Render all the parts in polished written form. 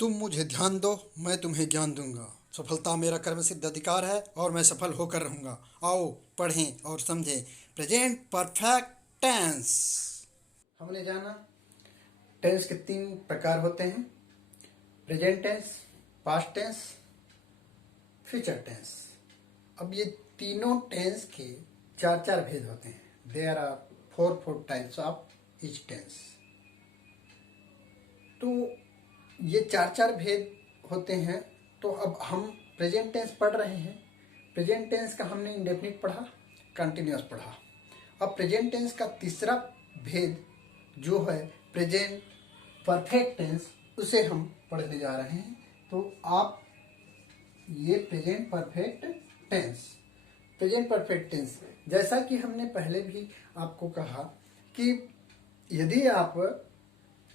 तुम मुझे ध्यान दो, मैं तुम्हें ज्ञान दूंगा। सफलता मेरा कर्म सिद्ध अधिकार है और मैं सफल होकर रहूंगा। आओ पढ़ें और समझें। Present perfect tense. हमने जाना टेंस के 3 प्रकार होते हैं: present tense, past tense, future tense. अब ये तीनों टेंस के 4 4 भेद होते हैं। There are 4 types of each tense. तो ये 4 4 भेद होते हैं। तो अब हम प्रेजेंट टेंस पढ़ रहे हैं। प्रेजेंट टेंस का हमने इंडेफिनिट पढ़ा, कंटिन्यूअस पढ़ा। अब प्रेजेंट टेंस का तीसरा भेद जो है प्रेजेंट परफेक्ट टेंस, उसे हम पढ़ने जा रहे हैं। तो आप ये present perfect tense, present perfect tense, जैसा कि हमने पहले भी आपको कहा कि यदि आप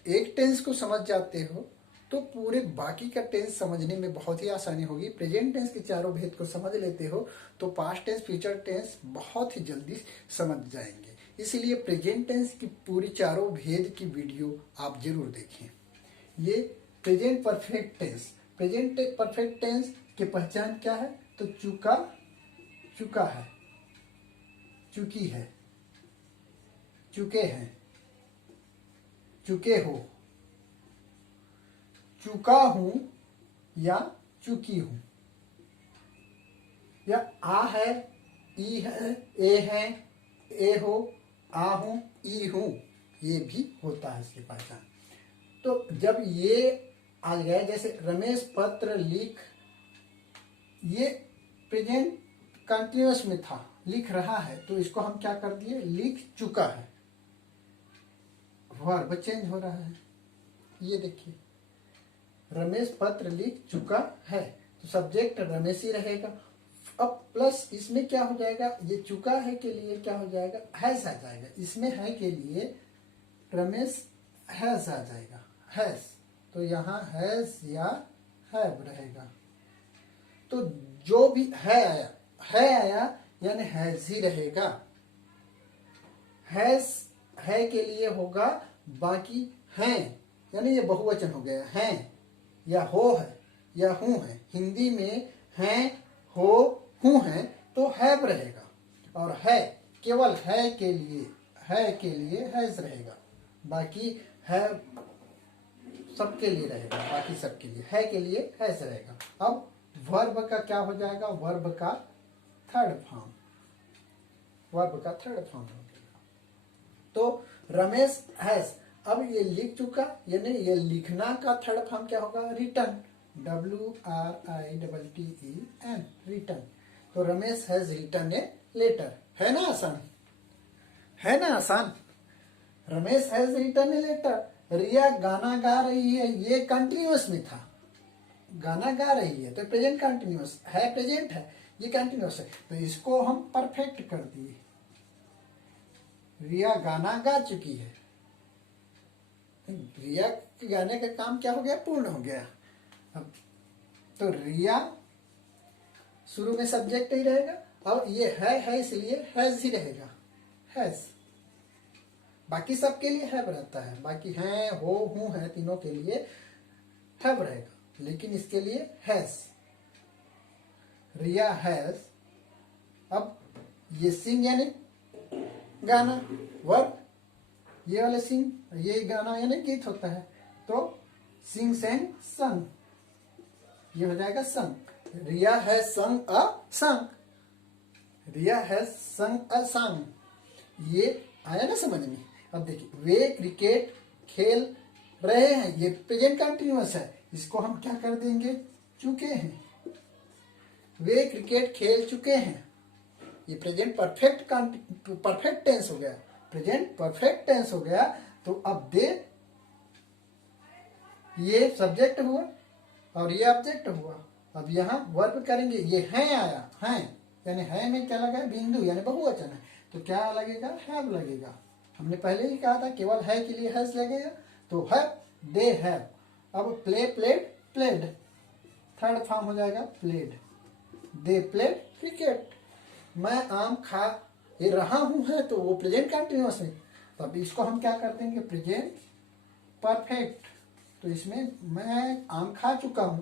एक टेंस को समझ जाते हो तो पूरे बाकी का टेंस समझने में बहुत ही आसानी होगी। प्रेजेंट टेंस के चारों भेद को समझ लेते हो तो पास्ट टेंस, फ्यूचर टेंस बहुत ही जल्दी समझ जाएंगे। इसलिए प्रेजेंट टेंस की पूरी चारों भेद की वीडियो आप जरूर देखें। ये present perfect tense, present perfect tense की पहचान क्या है? तो चुका, चुका है, चुकी है, चुके हैं, चुके हो, चुका हूं या चुकी हूं, या आ है, ई है, ए है, ए हो, आ हूं, ई हूं, ये भी होता है इसकी पहचान। तो जब ये आ गया, जैसे रमेश पत्र लिख, ये प्रेजेंट कंटिन्यूअस में था, लिख रहा है, तो इसको हम क्या कर दिए? लिख चुका है। वर्ब चेंज हो रहा है। ये देखिए, रमेश पत्र लिख चुका है, तो सब्जेक्ट रमेश ही रहेगा। अब प्लस इसमें क्या हो जाएगा? ये चुका है के लिए क्या हो जाएगा? हैज आ जाएगा। इसमें है के लिए रमेश हैज आ जाएगा, हैज। तो यहाँ हैज या हैव रहेगा। तो जो भी है आया यानी हैज ही रहेगा। हैज है के लिए होगा, बाकी हैं यानी ये बहुवचन हो गया, हैं या हो है या हूं है। हिंदी में हैं, हो, हूं है तो हैव रहेगा। और है केवल है के लिए, है के लिए हैज रहेगा, बाकी है सबके लिए रहेगा, बाकी सबके लिए है के लिए हैज रहेगा। अब वर्ब का क्या हो जाएगा? वर्ब का थर्ड फॉर्म, वर्ब का थर्ड फॉर्म हो जाएगा। तो रमेश हैज, अब ये लिख चुका, यानी ये लिखना का थर्ड फॉर्म क्या होगा? Written, WRITTEN, written. तो Ramesh has written a letter. है ना आसान? है ना आसान? Ramesh has written a letter. Riya गाना गा रही है, ये कंटिन्यूअस में था, गाना गा रही है तो प्रेजेंट कंटिन्यूअस है, प्रेजेंट है, ये कंटिन्यूअस है, तो इसको हम परफेक्ट कर दिए। रिया गाना गा चुकी है, रिया के गाने का काम क्या हो गया? पूर्ण हो गया। अब तो रिया शुरू में सब्जेक्ट ही रहेगा, और ये है इसलिए हैज ही रहेगा, हैज। बाकी सबके लिए हैव रहता है, बाकी हैं, हो, हूं है, तीनों के लिए हैव रहेगा, लेकिन इसके लिए हैज। Riya has. अब ये सिंग यानी गाना, वर्ब, ये वाले सिंग, ये गाना यानी गीत होता है, तो सिंग, सेंग, संग, ये हो जाएगा संग। रिया हैज संग अ संग, रिया हैज संग अ सॉन्ग। ये आया ना समझ में? अब देखिए, वे क्रिकेट खेल रहे हैं, ये प्रेजेंट कंटिन्यूअस है, इसको हम क्या कर देंगे? चुके हैं। वे क्रिकेट खेल चुके हैं, ये प्रेजेंट परफेक्ट टेंस हो गया, प्रेजेंट परफेक्ट टेंस हो गया। तो अब दे, ये सब्जेक्ट हुआ और ये ऑब्जेक्ट हुआ। अब यहाँ वर्ब करेंगे, ये है आया, है यानी है में क्या लगा? बिंदु यानी बहुवचन है, तो क्या लगेगा? हैव लगेगा। हमने पहले ही कहा था केवल है के लिए हैज लगेगा, तो हैव, दे हैव। अब play, played, played, third form हो जाएगा प्लेड। They played cricket. मैं आम खा ये रहा हूं है, तो वो प्रेजेंट कंटिन्यूअस है, तो अब इसको हम क्या कर देंगे? Present perfect. तो इसमें मैं आम खा चुका हूं,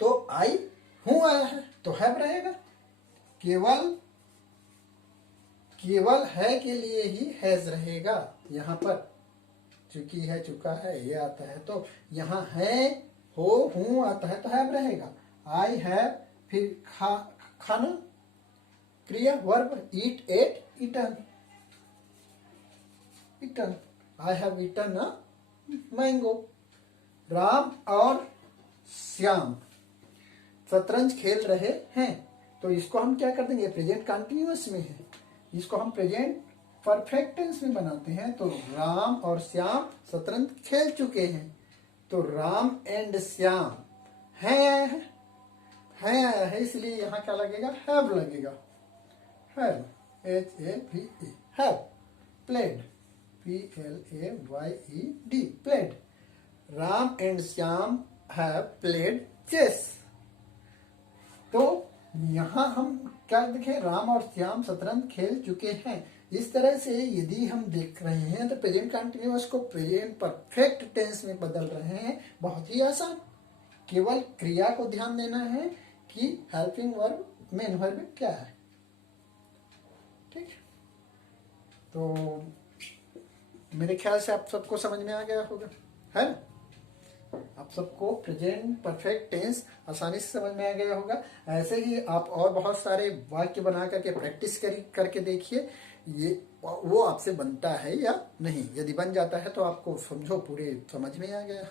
तो आई हूं आया है तो हैव रहेगा। केवल केवल है के लिए ही हैज रहेगा। यहाँ पर चुकी है, चुका है, ये आता है तो यहाँ है, हो, हूं आता है तो हैव रहेगा। आई हैव, फिर खाना, क्रिया, verb, eat, ate, eaten, eaten. I have eaten a mango. Ram और श्याम शतरंज खेल रहे हैं, तो इसको हम क्या कर देंगे, प्रेजेंट कंटिन्यूअस में है, इसको हम प्रेजेंट परफेक्ट टेंस में बनाते हैं। तो राम और श्याम शतरंज खेल चुके हैं, तो राम एंड श्याम है आया है, इसलिए यहां क्या लगेगा, हैव लगेगा। Have, HAVE, have played, PLAYED, played. Ram and Shyam have played chess. तो यहां हम क्या देखें, राम और श्याम शतरंज खेल चुके हैं। इस तरह से यदि हम देख रहे हैं तो प्रेजेंट कंटिन्यूअस को प्रेजेंट परफेक्ट टेंस में बदल रहे हैं। बहुत ही आसान, केवल क्रिया को ध्यान देना है कि हेल्पिंग वर्ब, मेन वर्ब क्या है। ठीक, तो मेरे ख्याल से आप सबको समझ में आ गया होगा, है ना? आप सबको प्रेजेंट परफेक्ट टेंस आसानी से समझ में आ गया होगा। ऐसे ही आप और बहुत सारे वाक्य बना करके प्रैक्टिस करके देखिए, ये वो आपसे बनता है या नहीं। यदि बन जाता है तो आपको समझो पूरे समझ में आ गया।